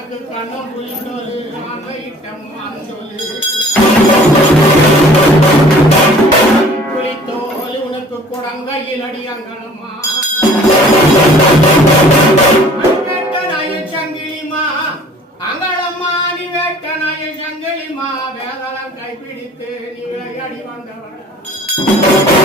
உனக்கு கண்ணம் புலிண்டோலு அணையிட்டம் மாந்தோலு புலித்தோல் உனக்கு குடங்கையில் அடி அங்கலம்மா சங்கிலிமா அங்கலம்மா நீ வேட்ட நாய சங்கிலிமா வேதளம் கைப்பிடித்து நீ அடி வந்தவன